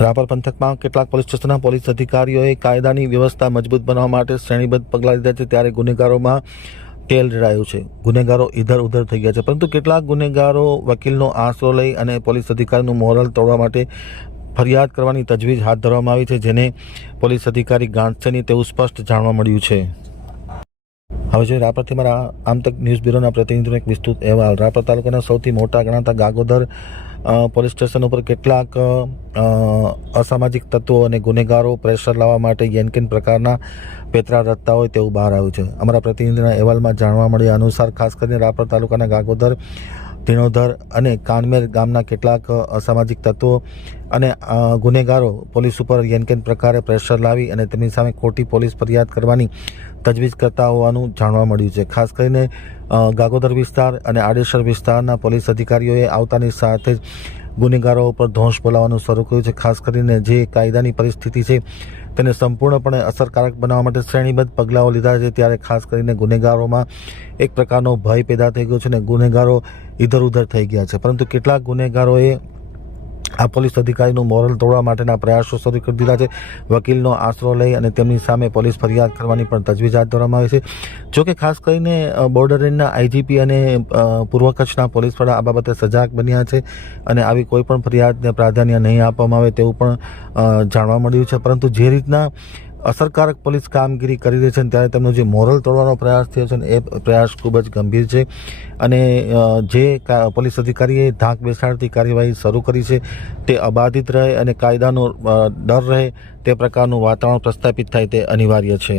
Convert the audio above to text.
રાપર પંથકમાં કેટલાક પોલીસ સ્ટેશનના પોલીસ અધિકારીઓએ કાયદાની વ્યવસ્થા મજબૂત બનાવવા માટે શ્રેણીબદ્ધ પગલાં લીધા છે. ત્યારે ગુનેગારોમાં તેલ રેડાયું છે. ગુનેગારો ઇધર ઉધર થઈ ગયા છે. પરંતુ કેટલાક ગુનેગારો વકીલનો આશરો લઈ અને પોલીસ અધિકારીનું મોરલ તોડવા માટે ફરિયાદ કરવાની તજવીજ હાથ ધરવામાં આવી છે, જેને પોલીસ અધિકારી ગાંધશે નહીં તેવું સ્પષ્ટ જાણવા મળ્યું છે. હવે જોઈએ રાપરથી મારા આમ તક ન્યૂઝ બ્યુરોના પ્રતિનિધિનો એક વિસ્તૃત અહેવાલ. રાપર તાલુકાના સૌથી મોટા ગણાતા ગાગોદર પોલીસ સ્ટેશન ઉપર કેટલાક અસામાજિક તત્વો અને ગુનેગારો પ્રેશર લાવવા માટે યેનકેન પ્રકારના પેતરા રચતા હોય તેવું બહાર આવ્યું છે. અમારા પ્રતિનિધિના અહેવાલમાં જાણવા મળ્યા અનુસાર, ખાસ કરીને રાપર તાલુકાના ગાગોદર ધીણોધર અને કાનમેર ગામના કેટલાક અસામાજિક તત્વો અને ગુનેગારો પોલીસ ઉપર યનકેન પ્રકારે પ્રેશર લાવી અને તેમની સામે ખોટી પોલીસ ફરિયાદ કરવાની તજવીજ કરતા હોવાનું જાણવા મળ્યું છે. ખાસ કરીને ગાગોદર વિસ્તાર અને આડેસર વિસ્તારના પોલીસ અધિકારીઓએ આવતાની સાથે જ ગુનેગારો ઉપર ધોંસ બોલાવવાનું શરૂ કર્યું છે. ખાસ કરીને જે કાયદાની પરિસ્થિતિ છે, તેને સંપૂર્ણપણે અસરકારક બનાવવા માટે શ્રેણીબદ્ધ પગલાઓ લીધા છે. ત્યારે ખાસ કરીને ગુનેગારોમાં એક પ્રકારનો ભય પેદા થઈ ગયો છે અને ગુનેગારો ઇધર ઉધર થઈ ગયા છે. પરંતુ કેટલાક ગુનેગારોએ આ પોલીસ અધિકારીનું મોરલ તોડવા માટેના પ્રયાસો શરૂ કરી દીધા છે. વકીલનો આશરો લઈ અને તેમની સામે પોલીસ ફરિયાદ કરવાની પણ તજવીજ હાથ ધરવામાં આવી છે. જોકે ખાસ કરીને બોર્ડર રેન્જના આઈજીપી અને પૂર્વ કચ્છના પોલીસ વડા આ બાબતે સજાગ બન્યા છે અને આવી કોઈ પણ ફરિયાદને પ્રાધાન્ય નહીં આપવામાં આવે તેવું પણ જાણવા મળ્યું છે. પરંતુ જે રીતના અસરકારક પોલીસ કામગીરી કરી રહી છે અને ત્યારે તેમનો જે મોરલ તોડવાનો પ્રયાસ થયો છે એ પ્રયાસ ખૂબ જ ગંભીર છે. અને જે પોલીસ અધિકારીએ ધાક બેસાડતી કાર્યવાહી શરૂ કરી છે, તે અબાધિત રહે અને કાયદાનો ડર રહે તે પ્રકારનું વાતાવરણ પ્રસ્થાપિત થાય તે અનિવાર્ય છે.